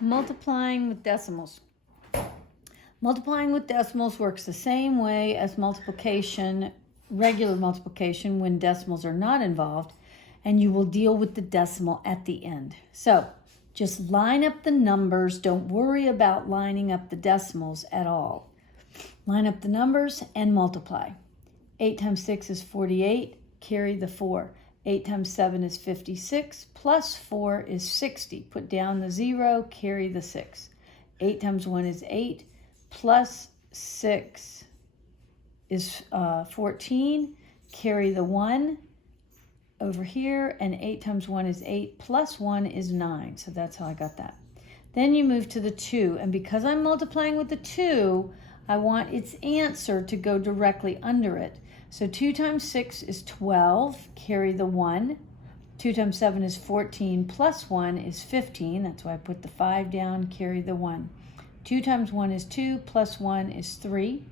Multiplying with decimals. Multiplying with decimals works the same way as multiplication, regular multiplication, when decimals are not involved, and you will deal with the decimal at the end. So just line up the numbers. Don't worry about lining up the decimals at all. Line up the numbers and multiply. 8 times 6 is 48, carry the 4. 8 times 7 is 56, plus 4 is 60. Put down the 0, carry the 6. 8 times 1 is 8, plus 6 is 14, carry the 1 over here, and 8 times 1 is 8, plus 1 is 9. So that's how I got that. Then you move to the 2, and because I'm multiplying with the 2, I want its answer to go directly under it. So 2 times 6 is 12, carry the 1. 2 times 7 is 14, plus 1 is 15. That's why I put the 5 down, carry the 1. 2 times 1 is 2, plus 1 is 3.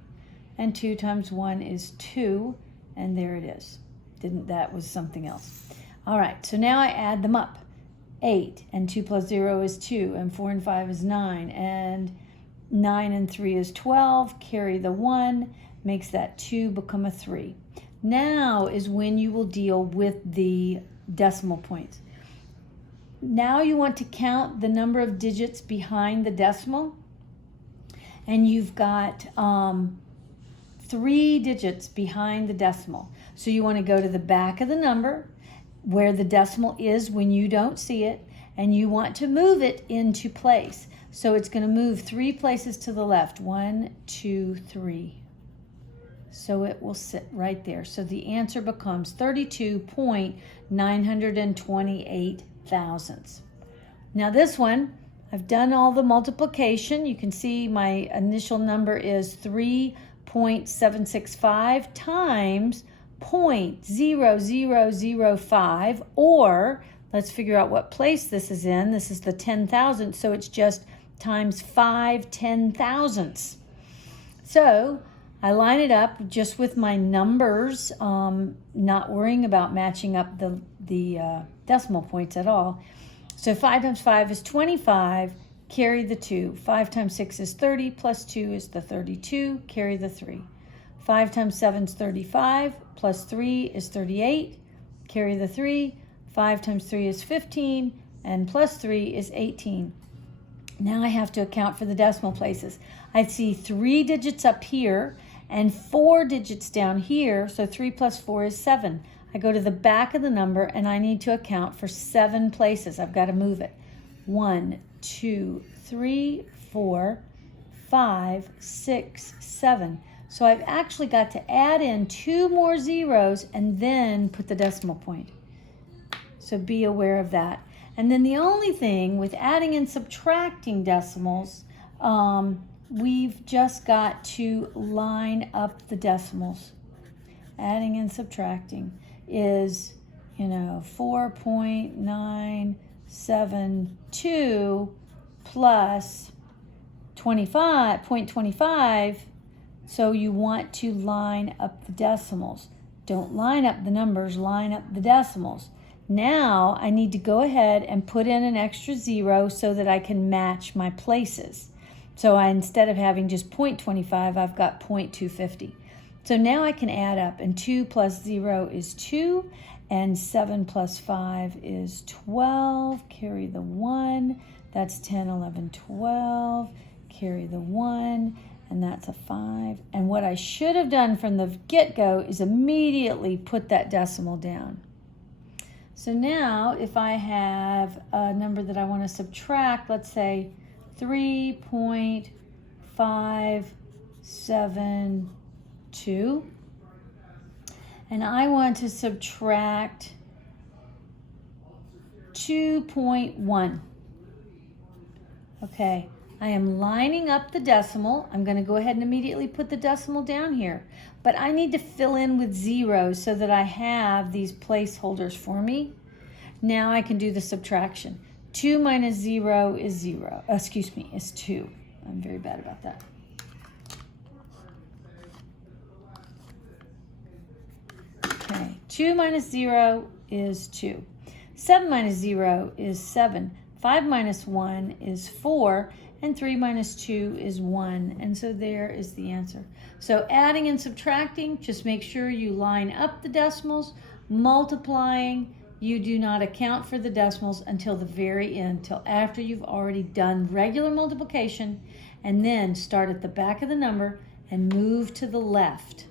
And 2 times 1 is 2, and there it is. That was something else. All right, so now I add them up. 8, and 2 plus 0 is 2, and 4 and 5 is 9, and 9 and 3 is 12, carry the 1, makes that 2 become a 3. Now is when you will deal with the decimal points. Now you want to count the number of digits behind the decimal, and you've got 3 digits behind the decimal. So you want to go to the back of the number where the decimal is when you don't see it, and you want to move it into place. So it's going to move 3 places to the left. 1, 2, 3. So it will sit right there. So the answer becomes 32.928 thousandths. Now this one, I've done all the multiplication. You can see my initial number is 3.765 times 0.0005, or let's figure out what place this is in. This is the 10,000, so it's just times 5 10,000ths. So I line it up just with my numbers, not worrying about matching up the decimal points at all. So 5 times 5 is 25, carry the 2. 5 times 6 is 30, plus 2 is the 32, carry the 3. 5 times 7 is 35, plus 3 is 38, carry the 3. 5 times 3 is 15, and plus 3 is 18. Now I have to account for the decimal places. I see 3 digits up here and 4 digits down here, so 3 plus 4 is 7. I go to the back of the number and I need to account for 7 places. I've got to move it. 1, 2, 3, 4, 5, 6, 7. So I've actually got to add in 2 more zeros and then put the decimal point. So be aware of that. And then the only thing with adding and subtracting decimals, we've just got to line up the decimals. Adding and subtracting is, 4.972 plus 0.25. So you want to line up the decimals. Don't line up the numbers, line up the decimals. Now I need to go ahead and put in an extra 0 so that I can match my places. So instead of having just 0.25, I've got 0.250. So now I can add up, and 2 plus 0 is 2, and 7 plus 5 is 12, carry the 1, that's 10, 11, 12, carry the 1, and that's a 5. And what I should have done from the get-go is immediately put that decimal down. So now if I have a number that I want to subtract, let's say 3.572, and I want to subtract 2.1. Okay, I am lining up the decimal. I'm going to go ahead and immediately put the decimal down here. But I need to fill in with zeros so that I have these placeholders for me. Now I can do the subtraction. 2 minus 0 is 0. Is 2. I'm very bad about that. Okay, 2 minus 0 is 2. 7 minus 0 is 7. 5 minus 1 is 4, and 3 minus 2 is 1. And so there is the answer. So adding and subtracting, just make sure you line up the decimals. Multiplying, you do not account for the decimals until the very end, till after you've already done regular multiplication, and then start at the back of the number and move to the left.